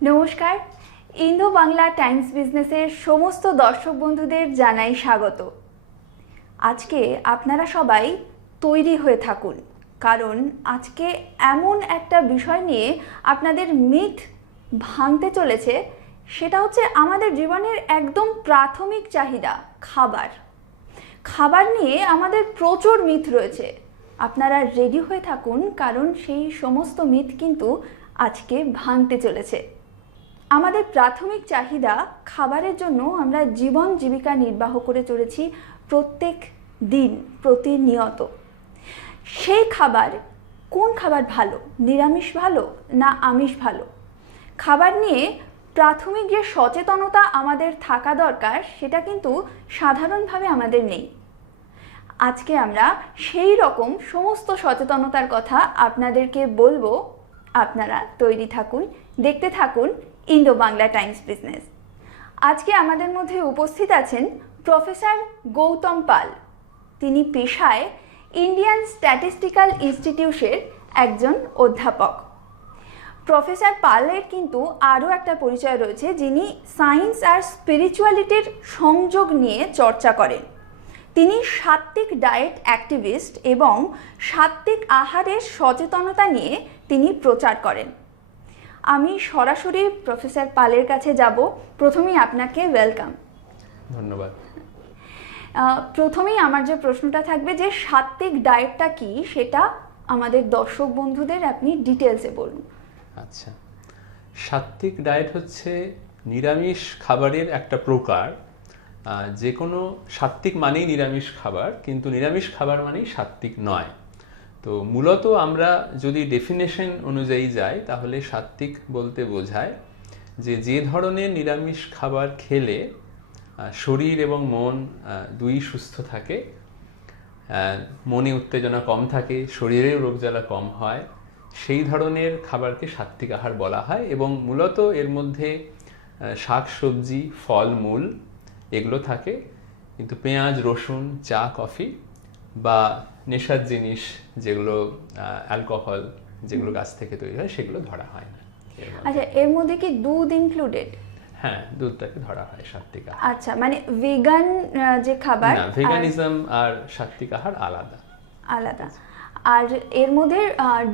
নমস্কার। Indo Bangla Times বিজনেসের সমস্ত দর্শক বন্ধুদের জানাই স্বাগত। আজকে আপনারা সবাই তৈরি হয়ে থাকুন, কারণ আজকে এমন একটা বিষয় নিয়ে আপনাদের মিথ ভাঙতে চলেছে, সেটা হচ্ছে আমাদের জীবনের একদম প্রাথমিক চাহিদা, খাবার। খাবার নিয়ে আমাদের প্রচুর মিথ রয়েছে। আপনারা রেডি হয়ে থাকুন, কারণ সেই সমস্ত মিথ কিন্তু আজকে ভাঙতে চলেছে। আমাদের প্রাথমিক চাহিদা খাবারের জন্য আমরা জীবন জীবিকা নির্বাহ করে চলেছি প্রত্যেক দিন, প্রতিনিয়ত। সেই খাবার কোন খাবার ভালো? নিরামিষ ভালো না আমিষ ভালো? খাবার নিয়ে প্রাথমিক যে সচেতনতা আমাদের থাকা দরকার, সেটা কিন্তু সাধারণভাবে আমাদের নেই। আজকে আমরা সেই রকম সমস্ত সচেতনতার কথা আপনাদেরকে বলব। আপনারা তৈরি থাকুন, দেখতে থাকুন ইন্দো বাংলা টাইমস বিজনেস। আজকে আমাদের মধ্যে উপস্থিত আছেন প্রফেসর গৌতম পাল। তিনি পেশায় ইন্ডিয়ান স্ট্যাটিস্টিক্যাল ইনস্টিটিউটের একজন অধ্যাপক। প্রফেসর পালের কিন্তু আরও একটা পরিচয় রয়েছে, যিনি সায়েন্স আর স্পিরিচুয়ালিটির সংযোগ নিয়ে চর্চা করেন। তিনি সাত্ত্বিক ডায়েট অ্যাক্টিভিস্ট এবং সাত্ত্বিক আহারের সচেতনতা নিয়ে তিনি প্রচার করেন। আমি সরাসরি প্রফেসর পালের কাছে যাব। প্রথমেই আপনাকে ওয়েলকাম ধন্যবাদ। প্রথমেই আমার যে প্রশ্নটা থাকবে যে সাত্ত্বিক ডায়েটটা কি সেটা আমাদের দর্শক বন্ধুদের আপনি ডিটেলসে বলুন। আচ্ছা। সাত্ত্বিক ডায়েট হচ্ছে নিরামিষ খাবারের একটা প্রকার। যে কোনো সাত্ত্বিক মানেই নিরামিষ খাবার কিন্তু নিরামিষ খাবার মানেই সাত্ত্বিক নয়। তো মূলত আমরা যদি ডেফিনেশন অনুযায়ী যাই, তাহলে সাত্ত্বিক বলতে বোঝায় যে যে ধরনের নিরামিষ খাবার খেলে শরীর এবং মন দুই সুস্থ থাকে। মনে উত্তেজনা কম থাকে, শরীরেও রোগজ্বালা কম হয়। সেই ধরনের খাবারকে সাত্ত্বিক আহার বলা হয় এবং মূলত এর মধ্যে শাক, সবজি, ফল, মূল এগুলো থাকে। কিন্তু পেঁয়াজ, রসুন, চা, কফি বা নেশার জিনিস যেগুলো অ্যালকোহল যেগুলো গাছ থেকে তৈরি হয় সেগুলো ধরা হয় না। আচ্ছা এর মধ্যে কি দুধ ইনক্লুডেড হ্যাঁ দুধটাকে ধরা হয় সাত্ত্বিক আহার। আচ্ছা মানে ভেগান যে খাবার না ভেগানিজম আর সাত্ত্বিক আহার আলাদা। আলাদা। আর এর মধ্যে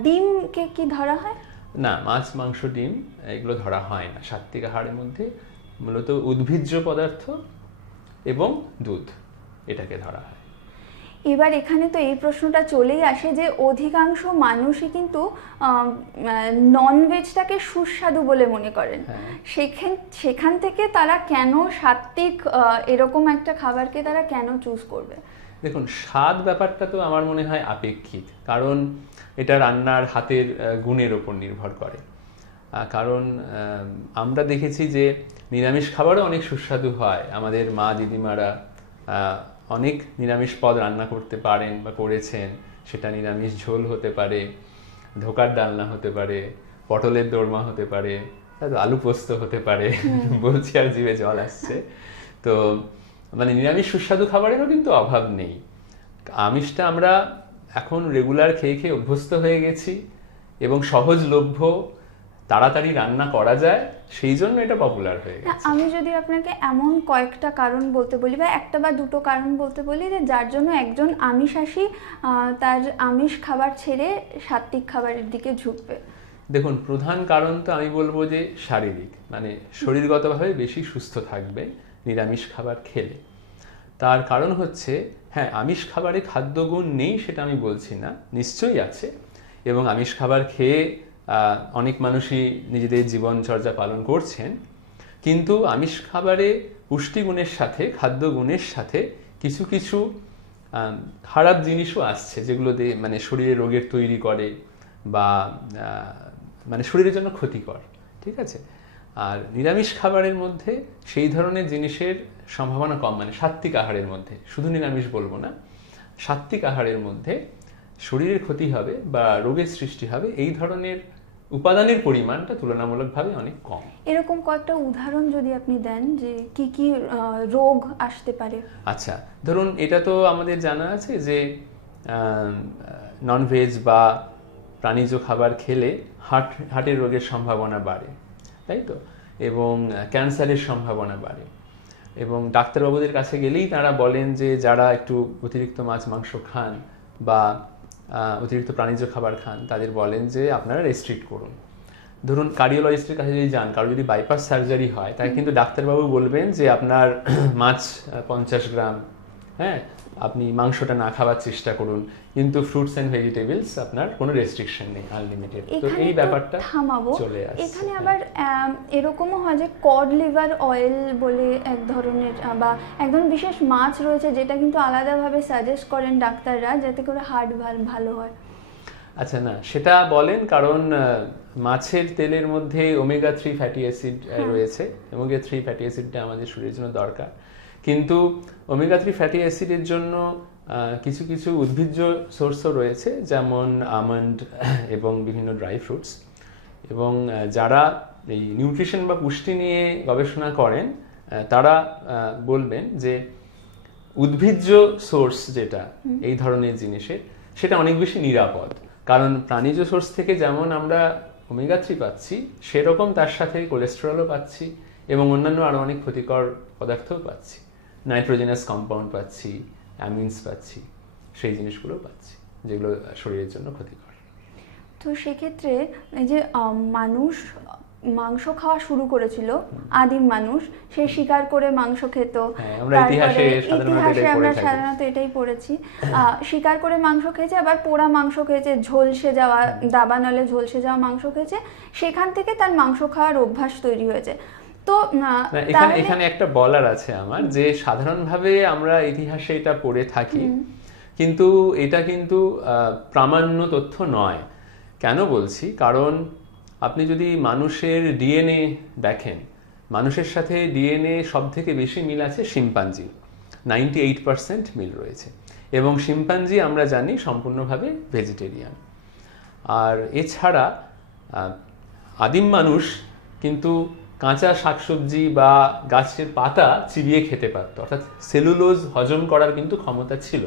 ডিমকে কি ধরা হয়? না মাছ মাংস ডিম এগুলো ধরা হয় না। সাত্ত্বিক আহারের মধ্যে মূলত উদ্ভিজ্জ পদার্থ এবং দুধ এটাকে ধরা হয়। এবার এখানে তো এই প্রশ্নটা চলেই আসে যে অধিকাংশ মানুষই কিন্তু নন ভেজটাকে সুস্বাদু বলে মনে করেন। হ্যাঁ। সেখান সেখান থেকে তারা কেন সাত্ত্বিক এরকম একটা খাবারকে তারা কেন চুজ করবে? দেখুন স্বাদ ব্যাপারটা তো আমার মনে হয় আপেক্ষিক। কারণ এটা রান্নার হাতের গুণের ওপর নির্ভর করে। কারণ আমরা দেখেছি যে নিরামিষ খাবারও অনেক সুস্বাদু হয়। আমাদের মা দিদিমারা অনেক নিরামিষ পদ রান্না করতে পারেন বা করেছেন সেটা নিরামিষ ঝোল হতে পারে ধোকার ডালনা হতে পারে পটলের দোরমা হতে পারে আলু পোস্ত হতে পারে। বলছি আর জিভে জল আসছে। তো মানে নিরামিষ সুস্বাদু খাবারেরও কিন্তু অভাব নেই। আমিষটা আমরা এখন রেগুলার খেয়ে খেয়ে অভ্যস্ত হয়ে গেছি এবং সহজলভ্য তাড়াতাড়ি রান্না করা যায় সেই জন্য এটা পপুলার হয়ে গেছে। আমি যদি আপনাকে এমন কয়েকটা কারণ বলতে বলি বা একটা বা দুটো কারণ বলতে বলি যে যার জন্য একজন আমিষাশী আহ, তার আমিষ খাবার ছেড়ে সাত্ত্বিক খাবারের দিকে ঝুঁকবে। দেখুন প্রধান কারণ তো আমি বলব যে শারীরিক মানে শরীরগতভাবে বেশি সুস্থ থাকবে নিরামিষ খাবার খেলে। তার কারণ হচ্ছে হ্যাঁ আমিষ খাবারে খাদ্যগুণ নেই সেটা আমি বলছি না নিশ্চয়ই আছে। এবং আমিষ খাবার খেয়ে অনেক মানুষই নিজেদের জীবনচর্যা পালন করছেন, কিন্তু আমিষ খাবারে পুষ্টিগুণের সাথে, খাদ্যগুণের সাথে কিছু কিছু খারাপ জিনিসও আসছে যেগুলো দিয়ে মানে শরীরে রোগের তৈরি করে বা মানে শরীরের জন্য ক্ষতিকর, ঠিক আছে? আর নিরামিষ খাবারের মধ্যে সেই ধরনের জিনিসের সম্ভাবনা কম মানে সাত্ত্বিক আহারের মধ্যে, শুধু নিরামিষ বলব না, সাত্ত্বিক আহারের মধ্যে শরীরের ক্ষতি হবে বা রোগের সৃষ্টি হবে এই ধরনের উপাদানের পরিমাণটা তুলনামূলকভাবে অনেক কম। এরকম কয়েকটা উদাহরণ যদি আপনি দেন যে কি কি রোগ আসতে পারে। আচ্ছা ধরুন এটা তো আমাদের জানা আছে যে ননভেজ বা প্রাণীজ খাবার খেলে হার্ট হার্টের রোগের সম্ভাবনা বাড়ে তাই তো? এবং ক্যান্সারের সম্ভাবনা বাড়ে। এবং ডাক্তারবাবুদের কাছে গেলেই তারা বলেন যে যারা একটু অতিরিক্ত মাছ মাংস খান বা অতিরিক্ত প্রাণীজ খাবার খান তাদের বলেন যে আপনারা রেস্ট্রিক্ট করুন। ধরুন কার্ডিওলজিস্টের কাছে যদি যান কারও যদি বাইপাস সার্জারি হয় তাই কিন্তু ডাক্তারবাবু বলবেন যে আপনার মাছ পঞ্চাশ গ্রাম হ্যাঁ? আপনি মাংসটা না খাওয়ার চেষ্টা করুন। কিন্তু ফ্রুটস অ্যান্ড ভেজিটেবলস আপনার কোনো রেস্ট্রিকশন নেই আনলিমিটেড তো এই ব্যাপারটা থামাবো। এখানে হ্যাঁ। আবার এরকমও হয় যে কড লিভার অয়েল বলে এক ধরনের বা এক ধরনের বিশেষ মাছ রয়েছে যেটা কিন্তু আলাদাভাবে সাজেস্ট করেন ডাক্তাররা যাতে করে হার্ট ভালো হয়। আচ্ছা না সেটা বলেন কারণ মাছের তেলের মধ্যে ওমেগা থ্রি ফ্যাটি অ্যাসিড রয়েছে। ওমেগা থ্রি ফ্যাটি অ্যাসিডটা আমাদের শরীরের জন্য দরকার। কিন্তু ওমেগা থ্রি ফ্যাটি অ্যাসিডের জন্য কিছু কিছু উদ্ভিজ্জ সোর্সও রয়েছে যেমন আমন্ড এবং বিভিন্ন ড্রাই ফ্রুটস এবং যারা এই নিউট্রিশন বা পুষ্টি নিয়ে গবেষণা করেন তারা বলবেন যে উদ্ভিজ্জ সোর্স যেটা এই ধরনের জিনিসের সেটা অনেক বেশি নিরাপদ। কারণ প্রাণীজ সোর্স থেকে যেমন আমরা ওমেগা থ্রি পাচ্ছি সেরকম তার সাথে কোলেস্টেরলও পাচ্ছি এবং অন্যান্য আরও অনেক ক্ষতিকর পদার্থও পাচ্ছি। নাইট্রোজেনাস কম্পাউন্ড পাচ্ছি অ্যামিনস পাচ্ছি সেই জিনিসগুলো পাচ্ছি যেগুলো শরীরের জন্য ক্ষতিকর। তো সেক্ষেত্রে এই যে মানুষ মাংস খাওয়া শুরু করেছিল আদিম মানুষ সে শিকার করে মাংস খেত। হ্যাঁ, তারপরে ইতিহাসে সাধারণত এটাই আমরা সাধারণত এটাই পড়েছি। আহ, শিকার করে মাংস খেয়েছে আবার পোড়া মাংস খেয়েছে ঝলসে যাওয়া দাবানলে ঝলসে যাওয়া মাংস খেয়েছে সেখান থেকে তার মাংস খাওয়ার অভ্যাস তৈরি হয়েছে। তো এখানে এখানে একটা বলার আছে আমার যে সাধারণভাবে আমরা ইতিহাসে এটা পড়ে থাকি। কিন্তু এটা কিন্তু প্রামাণ্য তথ্য নয়। কেন বলছি? কারণ আপনি যদি মানুষের ডিএনএ দেখেন মানুষের সাথে ডিএনএ সব থেকে বেশি মিল আছে শিম্পাঞ্জি। নাইনটি এইট পার্সেন্ট মিল রয়েছে। এবং শিম্পাঞ্জি আমরা জানি সম্পূর্ণভাবে ভেজিটেরিয়ান। আর এছাড়া আদিম মানুষ কিন্তু কাঁচা শাকসবজি বা গাছের পাতা চিবিয়ে খেতে পারত। অর্থাৎ সেলুলোজ হজম করার কিন্তু ক্ষমতা ছিল।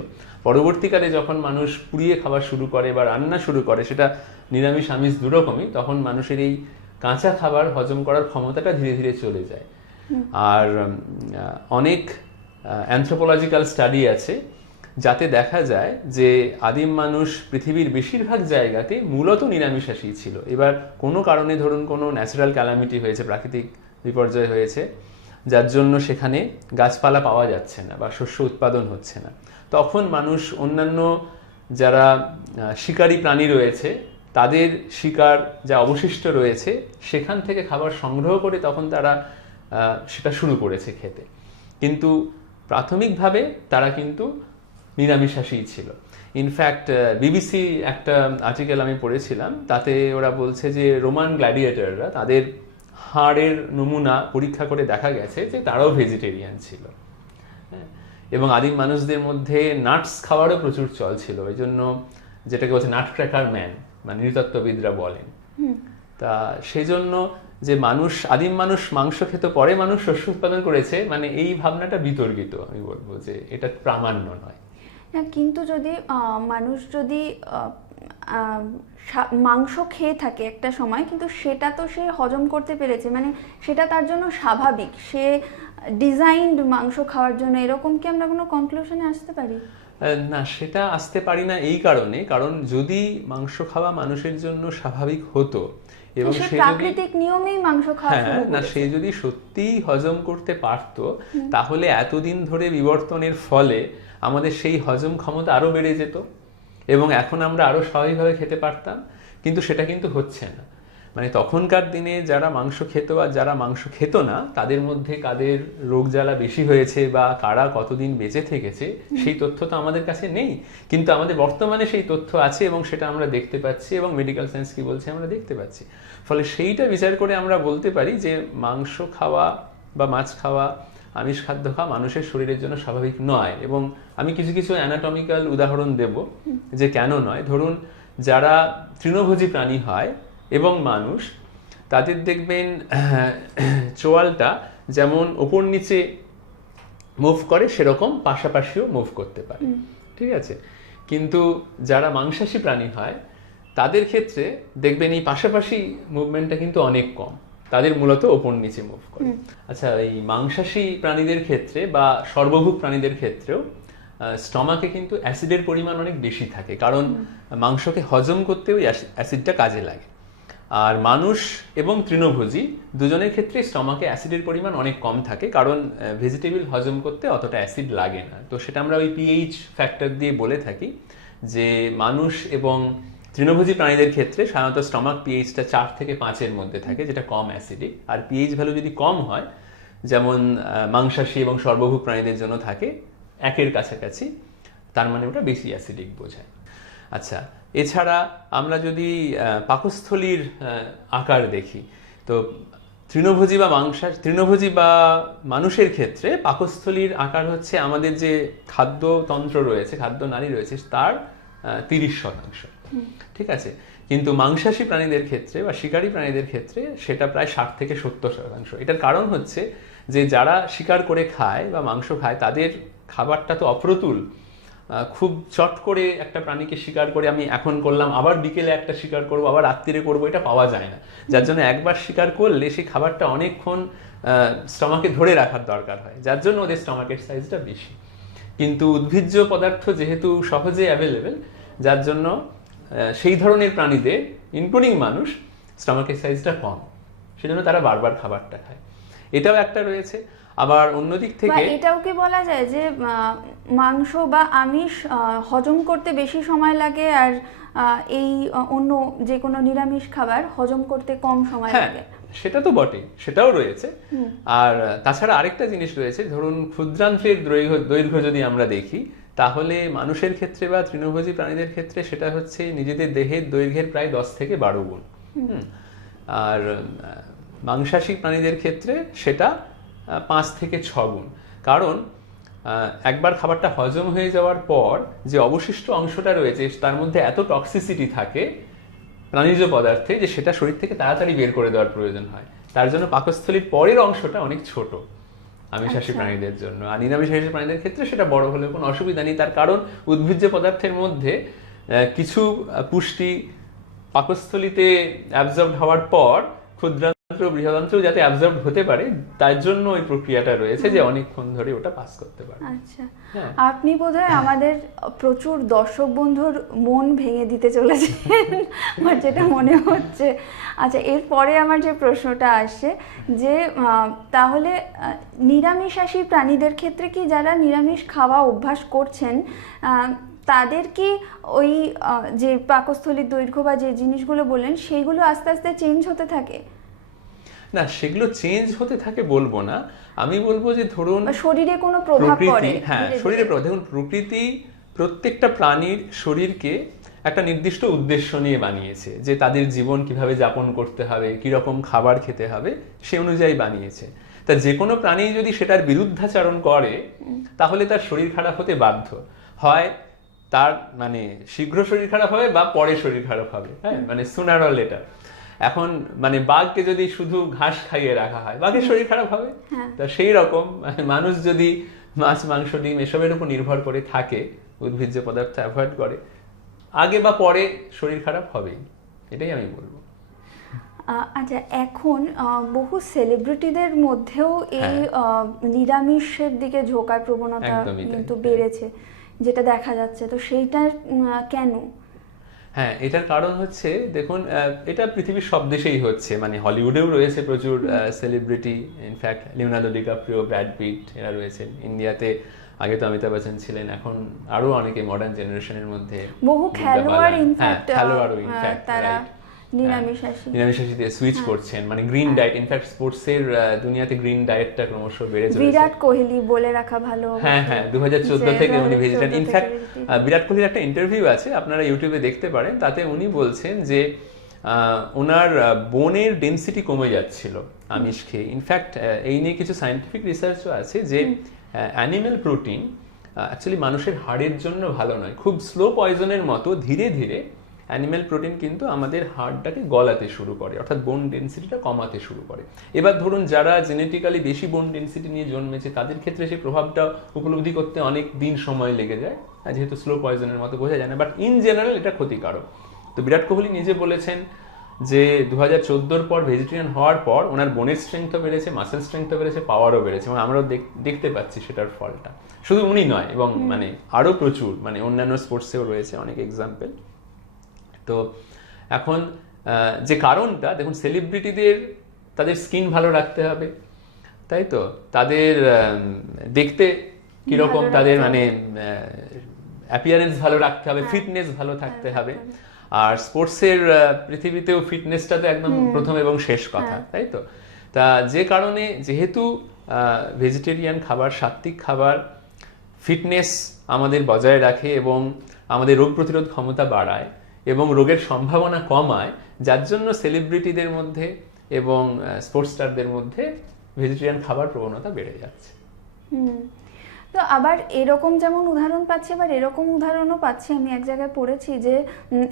পরবর্তীকালে যখন মানুষ পুড়িয়ে খাওয়া শুরু করে বা রান্না শুরু করে সেটা নিরামিষ আমিষ দুরকমই তখন মানুষের এই কাঁচা খাবার হজম করার ক্ষমতাটা ধীরে ধীরে চলে যায়। আর অনেক অ্যানথ্রোপোলজিক্যাল স্টাডি আছে। যাতে দেখা যায় যে আদিম মানুষ পৃথিবীর বেশিরভাগ জায়গাতে মূলত নিরামিষাশী ছিল। এবার কোনো কারণে ধরুন কোনো ন্যাচারাল ক্যালামিটি হয়েছে, প্রাকৃতিক বিপর্যয় হয়েছে, যার জন্য সেখানে গাছপালা পাওয়া যাচ্ছে না বা শস্য উৎপাদন হচ্ছে না। তখন মানুষ অন্যান্য যারা শিকারী প্রাণী রয়েছে, তাদের শিকার যা অবশিষ্ট রয়েছে, সেখান থেকে খাবার সংগ্রহ করে তখন তারা সেটা শুরু করেছে খেতে। কিন্তু প্রাথমিকভাবে তারা কিন্তু নিরামিষাশী ছিল। ইনফ্যাক্ট বিবিসি একটা আর্টিকেল আমি পড়েছিলাম তাতে ওরা বলছে যে রোমান গ্ল্যাডিয়েটররা তাদের হাড়ের নমুনা পরীক্ষা করে দেখা গেছে যে তারাও ভেজিটেরিয়ান ছিল। হ্যাঁ, এবং আদিম মানুষদের মধ্যে নাটস খাওয়ারও প্রচুর চল ছিল এই জন্য যেটাকে বলছে নাট ক্র্যাকার ম্যান মানে নৃতত্ত্ববিদরা বলেন। তা সেই জন্য যে মানুষ আদিম মানুষ মাংস খেত পরে মানুষ শস্য উৎপাদন করেছে মানে এই ভাবনাটা বিতর্কিত আমি বলব যে এটা প্রামাণ্য নয়। কিন্তু যদি মানুষ যদি মাংস খেয়ে থাকে একটা সময় কিন্তু সেটা তো সে হজম করতে পেরেছে মানে সেটা তার জন্য স্বাভাবিক। সে ডিজাইনড মাংস খাওয়ার জন্য এরকম কি আমরা কোনো কনক্লুশনে আসতে পারি? না সেটা আসতে পারি না এই কারণে কারণ যদি মাংস খাওয়া মানুষের জন্য স্বাভাবিক হতো এবং সে প্রাকৃতিক নিয়মেই মাংস খাওয়া হ্যাঁ না সে যদি সত্যিই হজম করতে পারতো তাহলে এতদিন ধরে বিবর্তনের ফলে আমাদের সেই হজম ক্ষমতা আরও বেড়ে যেত এবং এখন আমরা আরও স্বাভাবিকভাবে খেতে পারতাম কিন্তু সেটা কিন্তু হচ্ছে না। মানে তখনকার দিনে যারা মাংস খেত আর যারা মাংস খেত না তাদের মধ্যে কাদের রোগ জ্বালা বেশি হয়েছে বা কারা কতদিন বেঁচে থেকেছে সেই তথ্য তো আমাদের কাছে নেই। কিন্তু আমাদের বর্তমানে সেই তথ্য আছে এবং সেটা আমরা দেখতে পাচ্ছি এবং মেডিকেল সায়েন্স কি বলছে আমরা দেখতে পাচ্ছি। ফলে সেইটা বিচার করে আমরা বলতে পারি যে মাংস খাওয়া বা মাছ খাওয়া আমিষ খাদ্য খাওয়া মানুষের শরীরের জন্য স্বাভাবিক নয়। এবং আমি কিছু কিছু অ্যানাটমিক্যাল উদাহরণ দেব যে কেন নয়। ধরুন যারা তৃণভোজী প্রাণী হয় এবং মানুষ তাদের দেখবেন চোয়ালটা যেমন ওপর নিচে মুভ করে সেরকম পাশাপাশিও মুভ করতে পারে। ঠিক আছে? কিন্তু যারা মাংসাশী প্রাণী হয় তাদের ক্ষেত্রে দেখবেন এই পাশাপাশি মুভমেন্টটা কিন্তু অনেক কম। তাদের মূলত ওপর নিচে মুভ করে আচ্ছা এই মাংসাশী প্রাণীদের ক্ষেত্রে বা সর্বভূক প্রাণীদের ক্ষেত্রেও স্টমাকে কিন্তু অ্যাসিডের পরিমাণ অনেক বেশি থাকে। কারণ মাংসকে হজম করতে ওই অ্যাসিডটা কাজে লাগে। আর মানুষ এবং তৃণভোজী দুজনের ক্ষেত্রে স্টমাকে অ্যাসিডের পরিমাণ অনেক কম থাকে। কারণ ভেজিটেবল হজম করতে অতটা অ্যাসিড লাগে না। তো সেটা আমরা ওই পিএইচ ফ্যাক্টর দিয়ে বলে থাকি যে মানুষ এবং তৃণভোজী প্রাণীদের ক্ষেত্রে সাধারণত স্টমাক পিএইচটা চার থেকে পাঁচের মধ্যে থাকে, যেটা কম অ্যাসিডিক আর পিএইচ ভ্যালু যদি কম হয়, যেমন মাংসাশী এবং সর্বভূক প্রাণীদের জন্য থাকে, একের কাছাকাছি, তার মানে ওটা বেশি অ্যাসিডিক বোঝায়। আচ্ছা এছাড়া আমরা যদি পাকস্থলীর আকার দেখি, তো তৃণভোজী বা মাংসা, তৃণভোজী বা মানুষের ক্ষেত্রে পাকস্থলীর আকার হচ্ছে আমাদের যে খাদ্যতন্ত্র রয়েছে খাদ্য নালী রয়েছে, তার তিরিশ শতাংশ। ঠিক আছে? কিন্তু মাংসাশী প্রাণীদের ক্ষেত্রে বা শিকারী প্রাণীদের ক্ষেত্রে সেটা প্রায় ষাট থেকে সত্তর শতাংশ। এটার কারণ হচ্ছে যে যারা শিকার করে খায় বা মাংস খায়, তাদের খাবারটা তো অপ্রতুল। খুব চট করে একটা প্রাণীকে শিকার করে আমি এখন করলাম, আবার বিকেলে একটা শিকার করব, আবার রাত্রিরে করব, এটা পাওয়া যায় না। যার জন্য একবার শিকার করলে সেই খাবারটা অনেকক্ষণ স্টমাকে ধরে রাখার দরকার হয়, যার জন্য ওদের স্টমাকের সাইজটা বেশি। কিন্তু উদ্ভিজ্জ পদার্থ যেহেতু সহজে অ্যাভেলেবেল যার জন্য সেই ধরনের প্রাণীদের ইনক্লুডিং মানুষ স্টমাকের সাইজটা কম। সেজন্য তারা বারবার খাবারটা খায়। এটাও একটা রয়েছে। আবার অন্যদিক থেকে এটাও কি বলা যায় যে মাংস বা আমিষ হজম করতে বেশি সময় লাগে আর এই অন্য যে কোনো নিরামিষ খাবার হজম করতে কম সময় হ্যাঁ লাগে। সেটা তো বটেই সেটাও রয়েছে। আর তাছাড়া আরেকটা জিনিস রয়েছে ধরুন ক্ষুদ্রান্ত্রের দৈর্ঘ্য দৈর্ঘ্য যদি আমরা দেখি তাহলে মানুষের ক্ষেত্রে বা তৃণভোজী প্রাণীদের ক্ষেত্রে সেটা হচ্ছে নিজেদের দেহের দৈর্ঘ্যের প্রায় দশ থেকে বারো গুণ। আর মাংসাশী প্রাণীদের ক্ষেত্রে সেটা পাঁচ থেকে ছ গুণ। কারণ একবার খাবারটা হজম হয়ে যাওয়ার পর যে অবশিষ্ট অংশটা রয়েছে তার মধ্যে এত টক্সিসিটি থাকে প্রাণীজ পদার্থে যে সেটা শরীর থেকে তাড়াতাড়ি বের করে দেওয়ার প্রয়োজন হয়। তার জন্য পাকস্থলীর পরের অংশটা অনেক ছোট। আমিষাশী আচ্ছা। প্রাণীদের জন্য আর নিরামিষাশী প্রাণীদের ক্ষেত্রে সেটা বড় হলে কোনো অসুবিধা নেই তার কারণ উদ্ভিজ্জ পদার্থের মধ্যে আহ, কিছু পুষ্টি পাকস্থলিতে অ্যাবজর্ব হওয়ার পর ক্ষুদ্রান্ত্র বৃহদান্ত্র যাতে অ্যাবজর্ব হতে পারে তার জন্য ওই প্রক্রিয়াটা রয়েছে যে অনেকক্ষণ ধরে ওটা পাস করতে পারে। আচ্ছা। হ্যাঁ। আপনি বোধহয় আমাদের প্রচুর দর্শক বন্ধুর মন ভেঙে দিতে চলেছেন আমার যেটা মনে হচ্ছে। আচ্ছা এরপরে আমার যে প্রশ্নটা আসে যে তাহলে নিরামিষাশী প্রাণীদের ক্ষেত্রে কি যারা নিরামিষ খাওয়া অভ্যাস করছেন তাদের কি ওই যে পাকস্থলীর দৈর্ঘ্য বা যে জিনিসগুলো বললেন সেইগুলো আস্তে আস্তে চেঞ্জ হতে থাকে? না সেগুলো চেঞ্জ হতে থাকে বলব না। আমি বলব যে ধরুন শরীরে কোনো প্রভাব পড়ে হ্যাঁ? শরীরে প্রভাব দেখুন প্রকৃতি প্রত্যেকটা প্রাণীর শরীরকে একটা নির্দিষ্ট উদ্দেশ্য নিয়ে বানিয়েছে যে তাদের জীবন কীভাবে যাপন করতে হবে কীরকম খাবার খেতে হবে সে অনুযায়ী বানিয়েছে। তা যে কোনো প্রাণী যদি সেটার বিরুদ্ধাচারণ করে তাহলে তার শরীর খারাপ হতে বাধ্য। হয় তার মানে শীঘ্র শরীর খারাপ হবে বা পরে শরীর খারাপ হবে হ্যাঁ মানে সুনার অর লেটার এখন মানে বাঘকে যদি শুধু ঘাস খাইয়ে রাখা হয় বাঘের শরীর খারাপ হবে হ্যাঁ। তা সেই রকম মানুষ যদি মাছ মাংস ডিম এসবের উপর নির্ভর করে থাকে উদ্ভিজ্জ পদার্থ অ্যাভয়েড করে আগে বা পরে শরীর খারাপ হবেই এটাই আমি বলব আচ্ছা এখন বহু সেলিব্রিটিদের মধ্যেও এই হ্যাঁ। নিরামিষের দিকে ঝোঁকার প্রবণতা কিন্তু হ্যাঁ। বেড়েছে যেটা দেখা যাচ্ছে তো সেইটা কেন হ্যাঁ এটার কারণ হচ্ছে দেখুন এটা পৃথিবীর সব দেশেই হচ্ছে। মানে হলিউডেও রয়েছে প্রচুর celebrity in fact Leonardo DiCaprio Brad Pitt এরা রয়েছেন। ইন্ডিয়াতে আগে তো অমিতাভ বচ্চন ছিলেন এখন আরও অনেকে মডার্ন জেনারেশনের মধ্যে বহু খেলোয়াড় ইনফ্যাক্ট খেলোয়াড়ও ইনফ্যাক্ট তারা নিরামিষাশীতে সুইচ করছেন। মানে গ্রিন ডায়েট ইনফ্যাক্ট স্পোর্টসের দুনিয়াতে গ্রিন ডায়েটটা ক্রমশ বেড়ে চলেছে। বিরাট কোহলি বলে রাখা ভালো হ্যাঁ হ্যাঁ দু হাজার চোদ্দ যে থেকে উনি 2014 ভেজিটেন ইনফ্যাক্ট বিরাট কোহলির একটা ইন্টারভিউ আছে আপনারা ইউটিউবে দেখতে পারেন। তাতে উনি বলছেন যে ওনার বোনের ডেন্সিটি কমে যাচ্ছিল আমিষ খেয়ে। ইনফ্যাক্ট এই নিয়ে কিছু সায়েন্টিফিক রিসার্চও আছে যে অ্যানিম্যাল প্রোটিন অ্যাকচুয়ালি মানুষের হাড়ের জন্য ভালো নয় খুব স্লো পয়জনের মতো ধীরে ধীরে অ্যানিম্যাল প্রোটিন কিন্তু আমাদের হাড়টাকে গলাতে শুরু করে অর্থাৎ বোন ডেন্সিটিটা কমাতে শুরু করে। এবার ধরুন যারা জেনেটিক্যালি বেশি বোন ডেন্সিটি নিয়ে জন্মেছে তাদের ক্ষেত্রে সেই প্রভাবটা উপলব্ধি করতে অনেক দিন সময় লেগে যায়। যেহেতু স্লো পয়জনের মতো বোঝা যায় না বাট ইন জেনারেল এটা ক্ষতিকারক। তো বিরাট কোহলি নিজে বলেছেন যে দু হাজার চোদ্দোর পর ভেজিটেরিয়ান হওয়ার পর ওনার বোনের স্ট্রেংথও বেড়েছে মাসেল স্ট্রেংথও বেড়েছে পাওয়ারও বেড়েছে এবং আমরাও দেখ- দেখতে পাচ্ছি সেটার ফলটা। শুধু উনি নয় এবং মানে আরও প্রচুর মানে অন্যান্য স্পোর্টসেও রয়েছে অনেক এক্সাম্পল তো এখন যে কারণটা দেখুন সেলিব্রিটিদের তাদের স্কিন ভালো রাখতে হবে তাই তো? তাদের দেখতে কীরকম তাদের মানে অ্যাপিয়ারেন্স ভালো রাখতে হবে ফিটনেস ভালো থাকতে হবে। আর স্পোর্টসের পৃথিবীতেও ফিটনেসটা তো একদম প্রথম এবং শেষ কথা তাই তো? তা যে কারণে যেহেতু ভেজিটেরিয়ান খাবার সাত্বিক খাবার ফিটনেস আমাদের বজায় রাখে এবং আমাদের রোগ প্রতিরোধ ক্ষমতা বাড়ায় এবং রোগের সম্ভাবনা কমায় যার জন্য সেলিব্রিটিদের মধ্যে এবং স্পোর্টস স্টারদের মধ্যে ভেজিটেরিয়ান খাবার প্রবণতা বেড়ে যাচ্ছে। তো আবার এরকম যেমন উদাহরণ পাচ্ছি আবার এরকম উদাহরণও পাচ্ছি আমি এক জায়গায় পড়েছি যে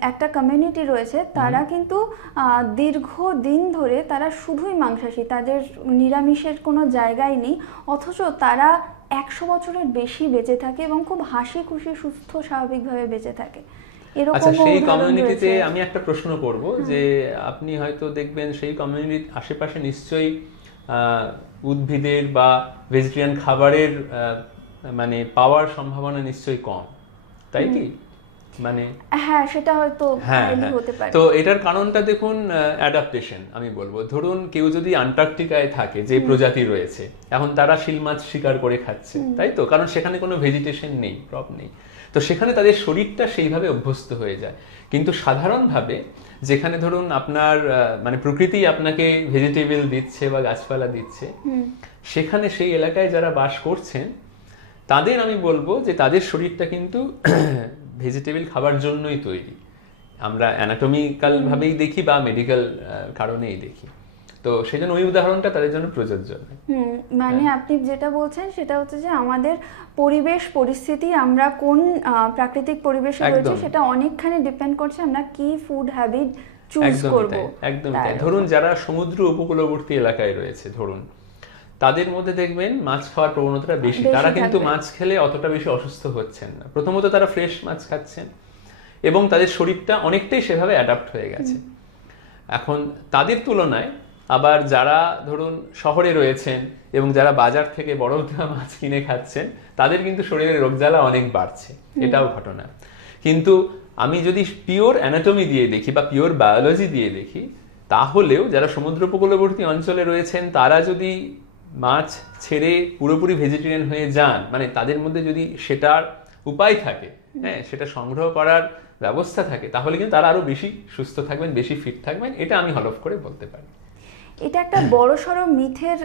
একটা কমিউনিটি রয়েছে তারা কিন্তু আহ, দীর্ঘদিন ধরে তারা শুধুই মাংসাশী তাদের নিরামিষের কোনো জায়গায় নেই অথচ তারা একশো বছরের বেশি বেঁচে থাকে এবং খুব হাসি খুশি সুস্থ স্বাভাবিকভাবে বেঁচে থাকে। আচ্ছা সেই কমিউনিটিতে আমি একটা প্রশ্ন করব যে আপনি হয়তো দেখবেন সেই কমিউনিটির আশেপাশে নিশ্চয়ই উদ্ভিদের বা ভেজিটেরিয়ান খাবারের মানে পাওয়ার সম্ভাবনা নিশ্চয়ই কম। তাই কি? মানে হ্যাঁ সেটা হয়তো হ্যাঁ হ্যাঁ। হতে পারে। তো এটার কারণটা দেখুন অ্যাডাপ্টেশন আমি বলব। ধরুন কেউ যদি আন্টার্কটিকায় থাকে যে প্রজাতি রয়েছে এখন তারা শিল মাছ শিকার করে খাচ্ছে তাই তো? কারণ সেখানে কোনো ভেজিটেশন নেই ক্রপ নেই। তো সেখানে তাদের শরীরটা সেইভাবে অভ্যস্ত হয়ে যায়। কিন্তু সাধারণভাবে যেখানে ধরুন আপনার মানে প্রকৃতি আপনাকে ভেজিটেবল দিচ্ছে বা গাছপালা দিচ্ছে সেখানে সেই এলাকায় যারা বাস করছেন তাদের আমি বলব যে তাদের শরীরটা কিন্তু ভেজিটেবল খাবার জন্যই তৈরি। আমরা অ্যানাটমিক্যাল ভাবেই দেখি বা মেডিকেল কারণেই দেখি। তো সেই জন্য ওই উদাহরণটা তাদের জন্য প্রযোজ্য। হুম মানে হ্যাঁ। আপনি যেটা বলছেন সেটা হচ্ছে যে আমাদের পরিবেশ পরিস্থিতি আমরা কোন প্রাকৃতিক পরিবেশে রয়েছে সেটা অনেকখানি ডিপেন্ড করছে আমরা কি ফুড হ্যাবিট চুজ করব। তাই একদমই তাই ধরুন যারা সমুদ্র উপকূলবর্তী এলাকায় রয়েছে ধরুন তাদের মধ্যে দেখবেন মাছ খাওয়ার প্রবণতাটা বেশি। তারা কিন্তু মাছ খেলে অতটা বেশি অসুস্থ হচ্ছেন না। প্রথমত তারা ফ্রেশ মাছ খাচ্ছেন এবং তাদের শরীরটা অনেকটাই সেভাবে অ্যাডাপ্ট হয়ে গেছে। এখন তাদের তুলনায় আবার যারা ধরুন শহরে রয়েছেন এবং যারা বাজার থেকে দেওয়া মাছ কিনে খাচ্ছেন তাদের কিন্তু শরীরের রোগজ্বালা অনেক বাড়ছে। এটাও ঘটনা। কিন্তু আমি যদি পিওর অ্যানাটমি দিয়ে দেখি বা পিওর বায়োলজি দিয়ে দেখি তাহলেও যারা সমুদ্র উপকূলবর্তী অঞ্চলে রয়েছেন তারা যদি মাছ ছেড়ে পুরোপুরি ভেজিটেরিয়ান হয়ে যান মানে তাদের মধ্যে যদি সেটার উপায় থাকে হ্যাঁ সেটা সংগ্রহ করার ব্যবস্থা থাকে তাহলে কিন্তু তারা আরও বেশি সুস্থ থাকবেন বেশি ফিট থাকবেন এটা আমি হলফ করে বলতে পারি। এটা একটা বড়সড় মিথের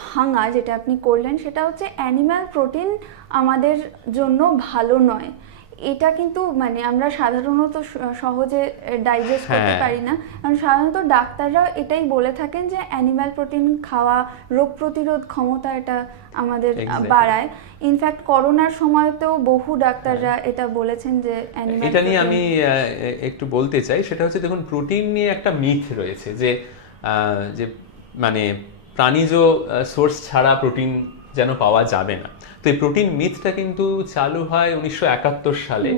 ভাঙা যেটা আপনি করলেন সেটা হচ্ছে অ্যানিম্যাল প্রোটিন আমাদের জন্য ভালো নয়। এটা কিন্তু মানে আমরা সাধারণত সহজে ডাইজেস্ট করতে হ্যাঁ। পারি না। কারণ সাধারণত ডাক্তাররা এটাই বলে থাকেন যে অ্যানিম্যাল প্রোটিন খাওয়া রোগ প্রতিরোধ ক্ষমতা এটা আমাদের বাড়ায়। ইনফ্যাক্ট করোনার সময়তেও বহু ডাক্তাররা এটা বলেছেন যে এটা নিয়ে আমি একটু বলতে চাই সেটা হচ্ছে দেখুন প্রোটিন নিয়ে একটা মিথ রয়েছে যে যে মানে প্রাণীজ সোর্স ছাড়া প্রোটিন যেন পাওয়া যাবে না। তো এই প্রোটিন মিথটা কিন্তু চালু হয় উনিশশো একাত্তর সালে।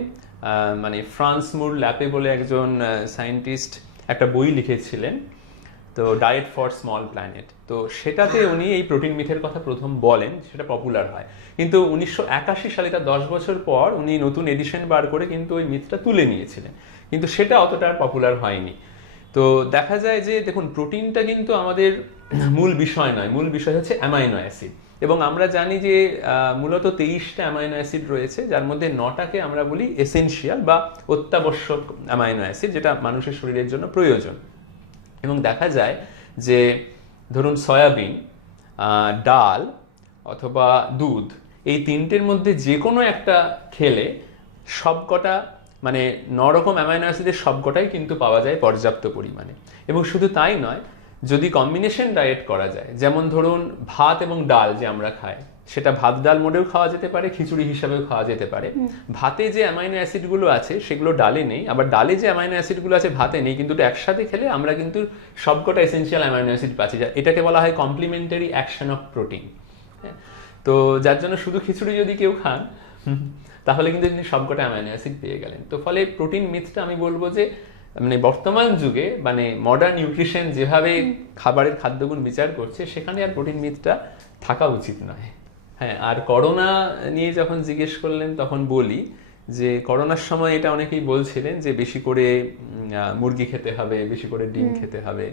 মানে ফ্রান্স মুর ল্যাপে বলে একজন সায়েন্টিস্ট একটা বই লিখেছিলেন তো ডায়েট ফর স্মল প্ল্যানেট তো সেটাতে উনি এই প্রোটিন মিথের কথা প্রথম বলেন সেটা পপুলার হয়। কিন্তু উনিশশো একাশি সালে তার দশ বছর পর উনি নতুন এডিশন বার করে কিন্তু ওই মিথটা তুলে নিয়েছিলেন। কিন্তু সেটা অতটা পপুলার হয়নি। তো দেখা যায় যে, দেখুন, প্রোটিনটা কিন্তু আমাদের মূল বিষয় নয়। মূল বিষয় হচ্ছে অ্যামাইনো অ্যাসিড। এবং আমরা জানি যে মূলত তেইশটা অ্যামাইনো অ্যাসিড রয়েছে, যার মধ্যে নটাকে আমরা বলি এসেনশিয়াল বা অত্যাবশ্যক অ্যামাইনো অ্যাসিড, যেটা মানুষের শরীরের জন্য প্রয়োজন। এবং দেখা যায় যে, ধরুন, সয়াবিন ডাল অথবা দুধ, এই তিনটের মধ্যে যে কোনো একটা খেলে সবকটা মানে নরকম রকম অ্যামাইনো অ্যাসিডের সবকটাই কিন্তু পাওয়া যায় পর্যাপ্ত পরিমাণে। এবং শুধু তাই নয় যদি কম্বিনেশন ডায়েট করা যায় যেমন ধরুন ভাত এবং ডাল যে আমরা খাই সেটা ভাত ডাল মোডেও খাওয়া যেতে পারে খিচুড়ি হিসাবেও খাওয়া যেতে পারে। ভাতে যে অ্যামাইনো অ্যাসিডগুলো আছে সেগুলো ডালে নেই আবার ডালে যে অ্যামাইনো অ্যাসিডগুলো আছে ভাতে নেই কিন্তু ওটা একসাথে খেলে আমরা কিন্তু সবকটা এসেনশিয়াল অ্যামাইনো অ্যাসিড পাচ্ছি যা- এটাকে বলা হয় কমপ্লিমেন্টারি অ্যাকশন অফ প্রোটিন তো যার জন্য শুধু খিচুড়ি যদি কেউ খান তাহলে কিন্তু তিনি সবকটা অ্যামাইনো অ্যাসিড পেয়ে গেলেন। তো ফলে প্রোটিন মিথটা আমি বলব যে মানে বর্তমান যুগে মানে মডার্ন নিউট্রিশন যেভাবে খাবারের খাদ্যগুণ বিচার করছে সেখানে আর প্রোটিন মিথটা থাকা উচিত নয়। হ্যাঁ আর করোনা নিয়ে যখন জিজ্ঞেস করলেন তখন বলি যে করোনার সময় এটা অনেকেই বলছিলেন যে বেশি করে মুরগি খেতে হবে বেশি করে ডিম খেতে হবে।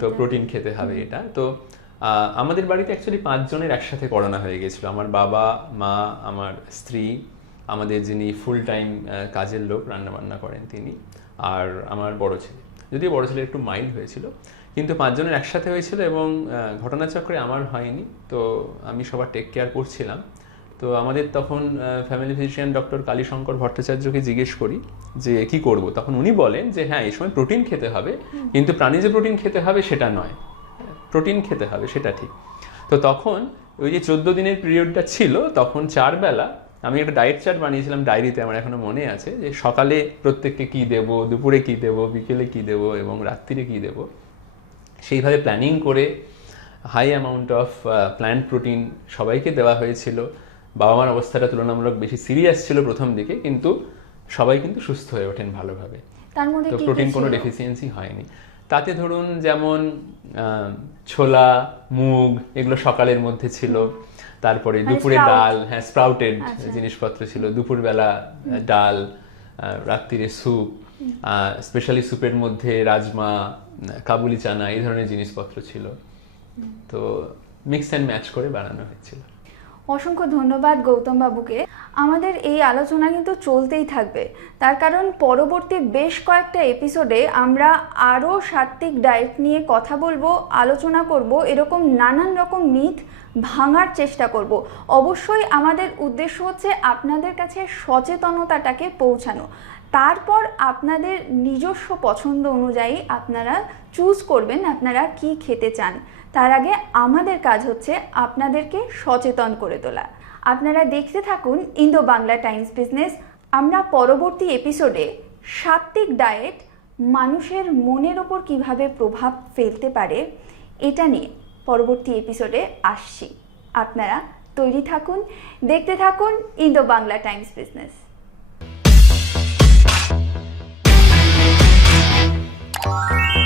তো প্রোটিন খেতে হবে এটা। তো আহ, আমাদের বাড়িতে অ্যাকচুয়ালি পাঁচজনের একসাথে করোনা হয়ে গেছিল। আমার বাবা মা আমার স্ত্রী আমাদের যিনি ফুল টাইম কাজের লোক রান্না বান্না করেন তিনি আর আমার বড় ছেলে। যদিও বড় ছেলে একটু মাইল্ড হয়েছিল কিন্তু পাঁচজনের একসাথে হয়েছিল এবং ঘটনাচক্রে আমার হয়নি তো আমি সবার টেক কেয়ার করছিলাম। তো আমাদের তখন ফ্যামিলি ফিজিশিয়ান ডক্টর কালীশঙ্কর ভট্টাচার্যকে জিজ্ঞেস করি যে কি করব? তখন উনি বলেন যে হ্যাঁ এই সময় প্রোটিন খেতে হবে কিন্তু প্রাণীজ প্রোটিন খেতে হবে সেটা নয়। প্রোটিন খেতে হবে সেটা ঠিক। তো তখন ওই যে চোদ্দ দিনের পিরিয়ডটা ছিল তখন চার বেলা আমি একটা ডায়েট চার্ট বানিয়েছিলাম ডায়েরিতে আমার এখনও মনে আছে যে সকালে প্রত্যেককে কি দেব দুপুরে কি দেব বিকেলে কি দেব এবং রাত্রিরে কি দেব সেইভাবে প্ল্যানিং করে high amount of plant protein সবাইকে দেওয়া হয়েছিল। বাবা মার অবস্থাটা তুলনামূলক বেশি সিরিয়াস ছিল প্রথম দিকে কিন্তু সবাই কিন্তু সুস্থ হয়ে ওঠেন ভালোভাবে। তার মধ্যে তো প্রোটিন কোনো? ডেফিসিয়েন্সি হয়নি। তাতে ধরুন যেমন ছোলা মুগ এগুলো সকালের মধ্যে ছিল। তারপরে মানে দুপুরে ডাল হ্যাঁ স্প্রাউটেড আচ্ছা। জিনিসপত্র ছিল। দুপুরবেলা ডাল রাত্রিরে স্যুপ স্পেশালি স্যুপের মধ্যে রাজমা কাবুলি চানা এই ধরনের জিনিসপত্র ছিল। তো মিক্স অ্যান্ড ম্যাচ করে বানানো হয়েছিল। অসংখ্য ধন্যবাদ গৌতম বাবুকে। আমাদের এই আলোচনা কিন্তু চলতেই থাকবে। তার কারণ পরবর্তী বেশ কয়েকটা এপিসোডে আমরা আরও সাত্ত্বিক ডায়েট নিয়ে কথা বলব, আলোচনা করব, এরকম নানান রকম মিথ ভাঙার চেষ্টা করব। অবশ্যই আমাদের উদ্দেশ্য হচ্ছে আপনাদের কাছে সচেতনতাটাকে পৌঁছানো। তারপর আপনাদের নিজস্ব পছন্দ অনুযায়ী আপনারা চুজ করবেন আপনারা কি খেতে চান। তার আগে আমাদের কাজ হচ্ছে আপনাদেরকে সচেতন করে তোলা। আপনারা দেখতে থাকুন ইন্দো বাংলা টাইমস বিজনেস। আমরা পরবর্তী এপিসোডে সাত্ত্বিক ডায়েট মানুষের মনের ওপর কীভাবে প্রভাব ফেলতে পারে, এটা নিয়ে পরবর্তী এপিসোডে আসছি। আপনারা তৈরি থাকুন, দেখতে থাকুন Indo Bangla Times Business. Thank you.